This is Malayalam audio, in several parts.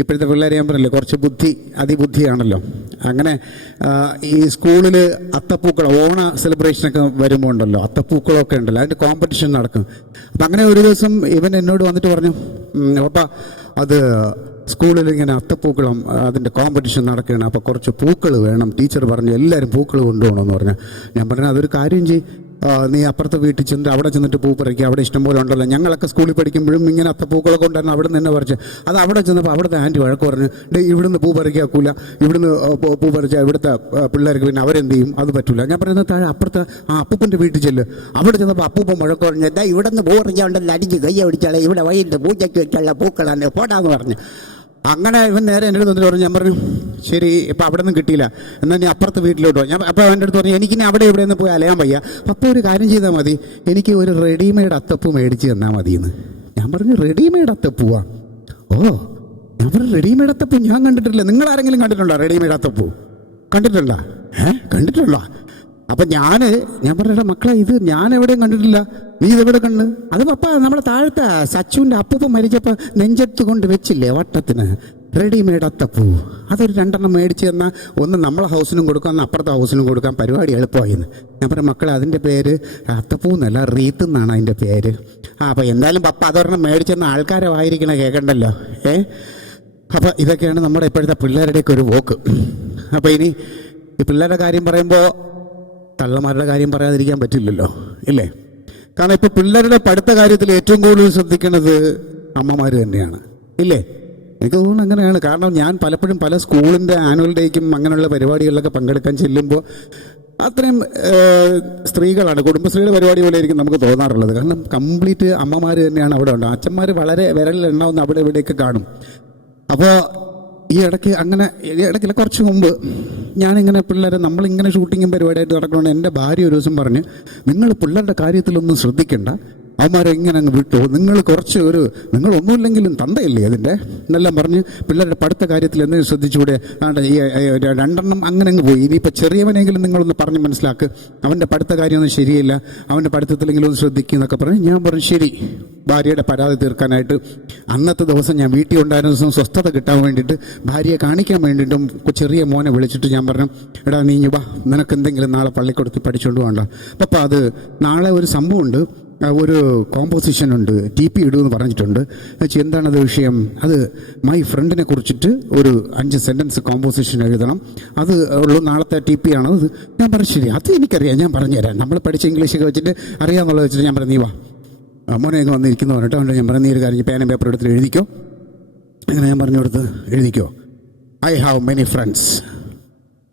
ഇപ്പോഴത്തെ പിള്ളേരെ ഞാൻ പറഞ്ഞില്ലേ കുറച്ച് ബുദ്ധി അതിബുദ്ധിയാണല്ലോ. അങ്ങനെ ഈ സ്കൂളിൽ അത്തപ്പൂക്കൾ ഓണ സെലിബ്രേഷനൊക്കെ വരുമ്പോൾ ഉണ്ടല്ലോ അത്തപ്പൂക്കളമൊക്കെ ഉണ്ടല്ലോ അതിന്റെ കോമ്പറ്റീഷൻ നടക്കും. അപ്പം അങ്ങനെ ഒരു ദിവസം ഇവൻ എന്നോട് വന്നിട്ട് പറഞ്ഞു അപ്പം അത് സ്കൂളിൽ ഇങ്ങനെ അത്തപ്പൂക്കളം അതിന്റെ കോമ്പറ്റീഷൻ നടക്കുകയാണ് അപ്പോൾ കുറച്ച് പൂക്കൾ വേണം. ടീച്ചർ പറഞ്ഞു എല്ലാവരും പൂക്കൾ കൊണ്ടുപോകണമെന്ന് പറഞ്ഞു. ഞാൻ പറഞ്ഞു അതൊരു കാര്യം ചെയ്യും നീ അപ്പുറത്തെ വീട്ടിൽ ചെന്നിട്ട് അവിടെ ചെന്നിട്ട് പൂ പറിക്കുക അവിടെ ഇഷ്ടംപോലെ ഉണ്ടല്ലോ. ഞങ്ങളൊക്കെ സ്കൂളിൽ പഠിക്കുമ്പോഴും ഇങ്ങനെ അത്തപ്പൂക്കളൊക്കെ ഉണ്ടായിരുന്നു അവിടെ നിന്ന് തന്നെ പറിച്ച്. അത് അവിടെ ചെന്നപ്പോൾ അവിടുത്തെ ആന്റി വഴക്ക് പറഞ്ഞു ഡേ ഇവിടുന്ന് പൂ പറിക്കാക്കൂല ഇവിടുന്ന് പൂ- പറിച്ച ഇവിടുത്തെ പിള്ളേർക്ക് പിന്നെ അവരെന്ത് ചെയ്യും? അത് പറ്റില്ല ഞാൻ പറയുന്നത് താഴെ അപ്പുറത്തെ ആ അപ്പൂപ്പന്റെ വീട്ടിൽ ചെല്ല്. അവിടെ ചെന്നപ്പോൾ അപ്പൂപ്പൻ വഴക്ക് പറഞ്ഞു എന്താ ഇവിടെ നിന്ന് പൂ പറിക്കാണ്ടല്ലോ അടിച്ച് കൈ അടിച്ചാളെ ഇവിടെ വൈകിട്ട് പൂജയ്ക്ക് വെച്ചുള്ള പൂക്കളാണ്. പോടാന്ന് പറഞ്ഞു. അങ്ങനെ ഇവൻ നേരെ എന്റെ അടുത്ത് വന്നിട്ട് പറഞ്ഞു ഞാൻ പറഞ്ഞു ശരി ഇപ്പം അവിടെ നിന്നും കിട്ടിയില്ല. എന്നാൽ നീ അപ്പുറത്തെ വീട്ടിലോട്ട് ഞാൻ അപ്പോൾ എന്റെ അടുത്ത് പറഞ്ഞു എനിക്കിനി അവിടെ എവിടെ നിന്ന് പോയി അലയാൻ വയ്യ. അപ്പോൾ ഒരു കാര്യം ചെയ്താൽ മതി. എനിക്ക് ഒരു റെഡിമെയ്ഡ് അത്തപ്പ് മേടിച്ച് തന്നാൽ മതി എന്ന് ഞാൻ പറഞ്ഞു റെഡിമെയ്ഡ് അത്തപ്പൂവാ ഓ ഞാൻ പറഞ്ഞു റെഡിമെയ്ഡ് അത്തപ്പൂ ഞാൻ കണ്ടിട്ടില്ല. നിങ്ങൾ ആരെങ്കിലും കണ്ടിട്ടുണ്ടോ റെഡിമെയ്ഡ് അത്തപ്പൂ? കണ്ടിട്ടുണ്ടോ? ഏ കണ്ടിട്ടുണ്ടോ? അപ്പൊ ഞാൻ ഞാൻ പറഞ്ഞ മക്കളെ ഇത് ഞാൻ എവിടെയും കണ്ടിട്ടില്ല. നീ ഇതെവിടെ കണ്ട് അത് പപ്പ നമ്മളെ താഴത്തെ സച്ചുവിന്റെ അപ്പൂപ്പ മരിച്ചപ്പോ നെഞ്ചെടുത്ത് കൊണ്ട് വെച്ചില്ലേ വട്ടത്തിന്? റെഡിമെയ്ഡ് അത്തപ്പൂ അതൊരു രണ്ടെണ്ണം മേടിച്ച് തന്നാൽ ഒന്ന് നമ്മളെ ഹൗസിനും കൊടുക്കാം ഒന്ന് അപ്പുറത്തെ ഹൗസിനും കൊടുക്കാം. പരിപാടി എളുപ്പമായിരുന്നു ഞാൻ പറഞ്ഞ മക്കളെ അതിന്റെ പേര് അത്തപ്പൂ എന്നല്ല റീത്ത് എന്നാണ് അതിന്റെ പേര്. ആ അപ്പോൾ എന്തായാലും പപ്പ അതൊരെണ്ണം മേടിച്ചെന്ന ആൾക്കാരെ വായിരിക്കണ കേൾക്കണ്ടല്ലോ ഏ? അപ്പോൾ ഇതൊക്കെയാണ് നമ്മുടെ ഇപ്പോഴത്തെ പിള്ളേരുടെയൊക്കെ ഒരു വോക്ക്. അപ്പോൾ ഇനി ഈ പിള്ളേരുടെ കാര്യം പറയുമ്പോൾ തള്ളമാരുടെ കാര്യം പറയാതിരിക്കാൻ പറ്റില്ലല്ലോ ഇല്ലേ? കാരണം ഇപ്പോൾ പിള്ളേരുടെ പഠിത്ത കാര്യത്തിൽ ഏറ്റവും കൂടുതൽ ശ്രദ്ധിക്കുന്നത് അമ്മമാർ തന്നെയാണ് ഇല്ലേ? എനിക്ക് തോന്നുന്നു അങ്ങനെയാണ്. കാരണം ഞാൻ പലപ്പോഴും പല സ്കൂളിന്റെ ആനുവൽ ഡേക്കും അങ്ങനെയുള്ള പരിപാടികളിലൊക്കെ പങ്കെടുക്കാൻ ചെല്ലുമ്പോൾ അത്രയും സ്ത്രീകളാണ് കുടുംബശ്രീയുടെ പരിപാടി പോലെ ആയിരിക്കും നമുക്ക് തോന്നാറുള്ളത്. കാരണം കംപ്ലീറ്റ് അമ്മമാർ തന്നെയാണ് അവിടെ ഉണ്ട് അച്ഛന്മാർ വളരെ വിരലിൽ എണ്ണാവുന്ന അവിടെ ഇവിടെയൊക്കെ കാണും. അപ്പോൾ ഈ ഇടയ്ക്ക് അങ്ങനെ ഇടയ്ക്കില്ല കുറച്ച് മുമ്പ് ഞാനിങ്ങനെ പിള്ളേരെ നമ്മളിങ്ങനെ ഷൂട്ടിങ്ങും പരിപാടിയായിട്ട് നടക്കണമെന്ന് എന്റെ ഭാര്യ ഒരു ദിവസം പറഞ്ഞ് നിങ്ങൾ പിള്ളേരുടെ കാര്യത്തിലൊന്നും ശ്രദ്ധിക്കണ്ട. അവന്മാരെ ഇങ്ങനെ അങ്ങ് വിട്ടു? നിങ്ങൾ കുറച്ച് ഒരു നിങ്ങൾ ഒന്നുമില്ലെങ്കിലും തന്തയില്ലേ അതിന്റെ? എന്നെല്ലാം പറഞ്ഞ് പിള്ളേരുടെ പഠിത്ത കാര്യത്തിൽ എന്തെങ്കിലും ശ്രദ്ധിച്ചുകൂടെ? ഈ രണ്ടെണ്ണം അങ്ങനെ അങ്ങ് പോയി. ഇനിയിപ്പോൾ ചെറിയവനെങ്കിലും നിങ്ങളൊന്ന് പറഞ്ഞ് മനസ്സിലാക്ക്. അവന്റെ പഠിത്ത കാര്യമൊന്നും ശരിയല്ല. അവന്റെ പഠിത്തത്തിലെങ്കിലും ഒന്ന് ശ്രദ്ധിക്കുക എന്നൊക്കെ പറഞ്ഞ് ഞാൻ പറഞ്ഞു ശരി ഭാര്യയുടെ പരാതി തീർക്കാനായിട്ട് അന്നത്തെ ദിവസം ഞാൻ വീട്ടിൽ ഉണ്ടായിരുന്ന ദിവസം സ്വസ്ഥത കിട്ടാൻ വേണ്ടിയിട്ട് ഭാര്യയെ കാണിക്കാൻ വേണ്ടിയിട്ടും ചെറിയ മോനെ വിളിച്ചിട്ട് ഞാൻ പറഞ്ഞു എടാ നീ വാ. നിനക്ക് എന്തെങ്കിലും നാളെ പള്ളിക്കൊടുത്ത് പഠിച്ചുകൊണ്ട് വേണ്ട അപ്പം അത് നാളെ ഒരു സംഭവമുണ്ട്. ഒരു കോമ്പോസിഷൻ ഉണ്ട്. ടി പി ഇടുമെന്ന് പറഞ്ഞിട്ടുണ്ട്. വെച്ചാൽ എന്താണത് വിഷയം? അത് മൈ ഫ്രണ്ടിനെ കുറിച്ചിട്ട് ഒരു അഞ്ച് സെന്റൻസ് കോമ്പോസിഷൻ എഴുതണം. അത് ഉള്ളു നാളത്തെ ടി പി ആണ്. ഞാൻ പറഞ്ഞു ശരി അത് എനിക്കറിയാം. ഞാൻ പറഞ്ഞുതരാം. നമ്മൾ പഠിച്ച ഇംഗ്ലീഷൊക്കെ വെച്ചിട്ട് അറിയാമെന്നുള്ളത് വെച്ചിട്ട് ഞാൻ പറഞ്ഞു നീ വാ. മോനെ വന്നിരിക്കുന്നു പറഞ്ഞിട്ട് ഞാൻ പറഞ്ഞു നീ ഒരു കാര്യം പേനും പേപ്പർ എടുത്തിട്ട് എഴുതിക്കോ. അങ്ങനെ ഞാൻ പറഞ്ഞു കൊടുത്ത് എഴുതിക്കോ. ഐ ഹാവ് മെനി ഫ്രണ്ട്സ്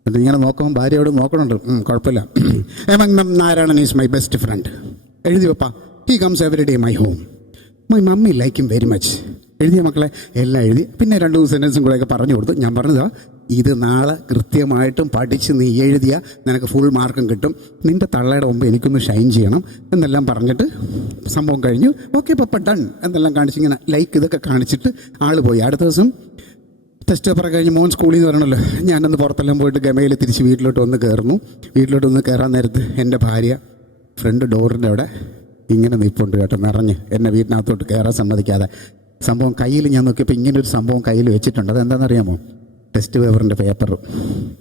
എന്നിട്ട് ഇങ്ങനെ നോക്കുമ്പോൾ ഭാര്യയോട് നോക്കണുണ്ട്. കുഴപ്പമില്ല. Among Narayanan is my best friend എഴുതി വെപ്പാ. He comes every day my home my mummy like him very much എഴുതിയ മക്കളെ എല്ലാം എഴുതി. പിന്നെ രണ്ട് മൂന്ന് സെന്റൻസും കൂടെയൊക്കെ പറഞ്ഞു കൊടുത്തു. ഞാൻ പറഞ്ഞതാ ഇത് നാളെ കൃത്യമായിട്ടും പഠിച്ച് നീ എഴുതിയ നിനക്ക് ഫുൾ മാർക്കും കിട്ടും. നിന്റെ തള്ളയുടെ മുമ്പ് എനിക്കൊന്ന് ഷൈൻ ചെയ്യണം എന്നെല്ലാം പറഞ്ഞിട്ട് സംഭവം കഴിഞ്ഞു. ഓക്കെ പപ്പ ഡൺ എന്നെല്ലാം കാണിച്ച് ഇങ്ങനെ ലൈക്ക് ഇതൊക്കെ കാണിച്ചിട്ട് ആൾ പോയി. അടുത്ത ദിവസം ടെസ്റ്റ് പേപ്പർ കഴിഞ്ഞ് മോൻ സ്കൂളിൽ നിന്ന് വരണമല്ലോ ഞാനന്ന് പുറത്തെല്ലാം പോയിട്ട് ഗമയിൽ തിരിച്ച് വീട്ടിലോട്ട് ഒന്ന് കയറുന്നു വീട്ടിലോട്ട് ഒന്ന് കയറാൻ നേരത്ത് എന്റെ ഭാര്യ ഫ്രണ്ട് ഡോറിന്റെ അവിടെ ഇങ്ങനെ നിൽപ്പുണ്ട് കേട്ടോ നിറഞ്ഞ്. എന്നെ വീട്ടിനകത്തോട്ട് കയറാൻ സമ്മതിക്കാതെ. സംഭവം കയ്യിൽ ഞാൻ നോക്കിയപ്പോൾ ഇങ്ങനെ ഒരു സംഭവം കയ്യിൽ വെച്ചിട്ടുണ്ട്. അതെന്താണെന്നറിയാമോ? ടെസ്റ്റ് പേപ്പറിന്റെ പേപ്പർ.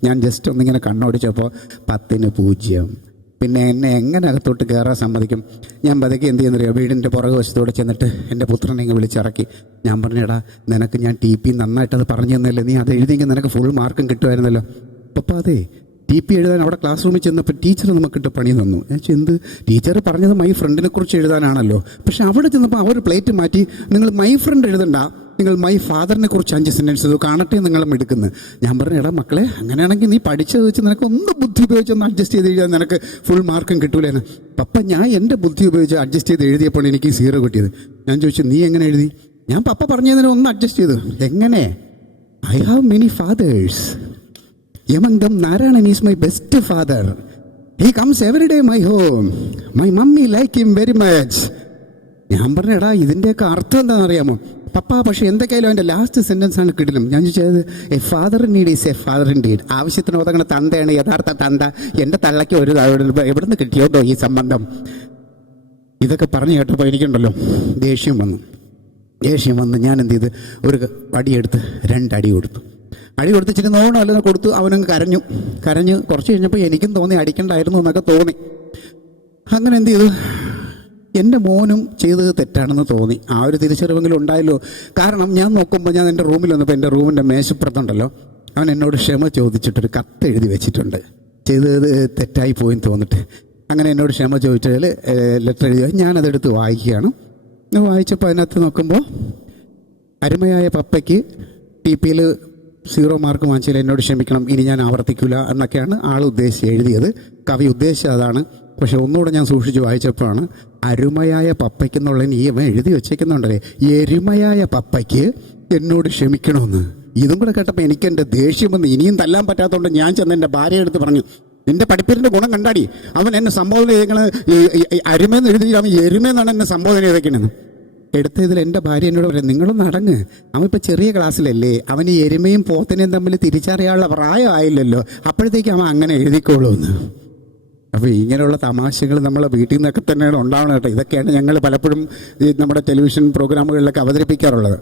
ഞാൻ ജസ്റ്റ് ഒന്നിങ്ങനെ കണ്ണോടിച്ചപ്പോൾ പത്തിന് പൂജ്യം. പിന്നെ എന്നെ എങ്ങനെ അകത്തോട്ട് കയറാൻ സമ്മതിക്കും? ഞാൻ പതുക്കെ എന്ത് ചെയ്യുന്നറിയോ? വീടിന്റെ പുറകു വശത്തോടെ ചെന്നിട്ട് എന്റെ പുത്രനെ ഇങ്ങ് വിളിച്ചിറക്കി. ഞാൻ പറഞ്ഞെടാ നിനക്ക് ഞാൻ ടി പി നന്നായിട്ടത് പറഞ്ഞു തന്നല്ലേ? നീ അത് എഴുതിയെങ്കിൽ നിനക്ക് ഫുൾ മാർക്കും കിട്ടുമായിരുന്നല്ലോ. അപ്പം അതെ. ടി പി എഴുതാൻ അവിടെ ക്ലാസ് റൂമിൽ ചെന്നപ്പോൾ ടീച്ചർ നമുക്കിട്ട് പണി തന്നു. ഞാൻ എന്ത്? ടീച്ചർ പറഞ്ഞത് മൈ ഫ്രണ്ടിനെ കുറിച്ച് എഴുതാനാണല്ലോ. പക്ഷെ അവിടെ ചെന്നപ്പോൾ അവർ പ്ലേറ്റ് മാറ്റി നിങ്ങൾ മൈ ഫ്രണ്ട് എഴുതണ്ട. നിങ്ങൾ മൈ ഫാദറിനെ കുറിച്ച് അഞ്ച് സെന്റൻസ് ഇത് കാണട്ടെ നിങ്ങളും എടുക്കുന്നത് ഞാൻ പറഞ്ഞു എടാ മക്കളെ അങ്ങനെയാണെങ്കിൽ നീ പഠിച്ചത് വെച്ച് നിനക്ക് ഒന്ന് ബുദ്ധി ഉപയോഗിച്ച് ഒന്ന് അഡ്ജസ്റ്റ് ചെയ്ത് എഴുതിയാൽ നിനക്ക് ഫുൾ മാർക്കും കിട്ടൂലേന്ന്. പപ്പ ഞാൻ എന്റെ ബുദ്ധി ഉപയോഗിച്ച് അഡ്ജസ്റ്റ് ചെയ്ത് എഴുതിയപ്പോൾ എനിക്ക് സീറോ കിട്ടിയത്. ഞാൻ ചോദിച്ചു നീ എങ്ങനെ എഴുതി? ഞാൻ പപ്പ പറഞ്ഞതിനെ ഒന്ന് അഡ്ജസ്റ്റ് ചെയ്തു. എങ്ങനെ? I have many fathers Among them, Narayanan is my best father. He comes every day my home. My mummy like him very much. ഞാൻ പറഞ്ഞെടാ ഇതിന്റെയൊക്കെ അർത്ഥം എന്താണെന്ന് അറിയാമോ പപ്പ പക്ഷേ എന്തൊക്കെയായാലും അതിന്റെ ലാസ്റ്റ് സെന്റൻസ് ആണ് കിട്ടിലും ഞാൻ ചോദിച്ചത് a father in need is a father indeed ആവശ്യത്തിന് ഒതുങ്ങുന്ന തന്തയാണ് യഥാർത്ഥ തന്ത. എന്റെ തള്ളയ്ക്ക് ഒരു എവിടുന്ന് കിട്ടിയോട്ടോ ഈ സംബന്ധം? ഇതൊക്കെ പറഞ്ഞു കേട്ടപ്പോൾ എനിക്കുണ്ടല്ലോ. ദേഷ്യം വന്നു. ദേഷ്യം വന്ന് ഞാൻ എന്ത് ചെയ്ത്? ഒരു അടിയെടുത്ത് രണ്ടടി കൊടുത്തു. അടി കൊടുത്ത് ഇച്ചിരി നോണമല്ല കൊടുത്തു അവനങ്ങ് കരഞ്ഞു. കരഞ്ഞ് കുറച്ച് കഴിഞ്ഞപ്പോൾ എനിക്കും തോന്നി അടിക്കണ്ടായിരുന്നു എന്നൊക്കെ തോന്നി. അങ്ങനെ എന്ത് ചെയ്തു? എന്റെ മോനും ചെയ്തത് തെറ്റാണെന്ന് തോന്നി. ആ ഒരു തിരിച്ചറിവെങ്കിലും ഉണ്ടായല്ലോ. കാരണം ഞാൻ നോക്കുമ്പോൾ ഞാൻ എന്റെ റൂമിൽ വന്നപ്പോൾ എന്റെ റൂമിന്റെ മേശപ്പുറത്തുണ്ടല്ലോ. അവൻ എന്നോട് ക്ഷമ ചോദിച്ചിട്ടൊരു കത്ത് എഴുതി വെച്ചിട്ടുണ്ട്. ചെയ്തത് തെറ്റായി പോയി തോന്നിട്ട്. അങ്ങനെ എന്നോട് ക്ഷമ ചോദിച്ചാൽ ലെറ്റർ എഴുതി ഞാനതെടുത്ത് വായിക്കുകയാണ്. വായിച്ചപ്പോൾ അതിനകത്ത് നോക്കുമ്പോൾ അരുമയായ പപ്പയ്ക്ക് ടി പിയിൽ സീറോ മാർക്ക് വാങ്ങിച്ചാൽ എന്നോട് ക്ഷമിക്കണം ഇനി ഞാൻ ആവർത്തിക്കില്ല എന്നൊക്കെയാണ് ആൾ ഉദ്ദേശിച്ച് എഴുതിയത്. കവി ഉദ്ദേശിച്ചത് അതാണ്. പക്ഷെ ഒന്നുകൂടെ ഞാൻ സൂക്ഷിച്ച് വായിച്ചപ്പോഴാണ് അരുമയായ പപ്പയ്ക്ക് എന്നുള്ള ഈ എഴുതി വെച്ചേക്കുന്നുണ്ടല്ലേ? എരുമയായ പപ്പയ്ക്ക് എന്നോട് ക്ഷമിക്കണമെന്ന്. ഇതും കൂടെ കേട്ടപ്പോൾ എനിക്ക് എന്റെ ദേഷ്യം വന്ന്. ഇനിയും തല്ലാൻ പറ്റാത്തതുകൊണ്ട് ഞാൻ ചെന്ന് എന്റെ ഭാര്യ എടുത്ത് പറഞ്ഞു നിന്റെ പഠിപ്പിന്റെ ഗുണം കണ്ടാടി. അവൻ എന്നെ സംബോധന ചെയ്തേക്കണത് അരുമെന്ന് എഴുതി അവൻ എരുമെന്നാണ് എന്നെ സംബോധന ചെയ്തേക്കണെന്ന്. എടുത്തതിൽ എന്റെ ഭാര്യ എന്നോട് പറയാം നിങ്ങളൊന്ന് അടങ്ങ്. അവൻ ഇപ്പം ചെറിയ ക്ലാസ്സിലല്ലേ. അവന് എരുമയും പോത്തിനെയും തമ്മിൽ തിരിച്ചറിയാനുള്ള പ്രായമായില്ലല്ലോ അപ്പോഴത്തേക്ക് അവൻ അങ്ങനെ എഴുതിക്കോളൂ എന്ന്. അപ്പോൾ ഇങ്ങനെയുള്ള തമാശകൾ നമ്മളെ വീട്ടിൽ നിന്നൊക്കെ തന്നെയാണ് ഉണ്ടാവണം കേട്ടോ. ഇതൊക്കെയാണ് ഞങ്ങൾ പലപ്പോഴും നമ്മുടെ ടെലിവിഷൻ പ്രോഗ്രാമുകളിലൊക്കെ അവതരിപ്പിക്കാറുള്ളത്.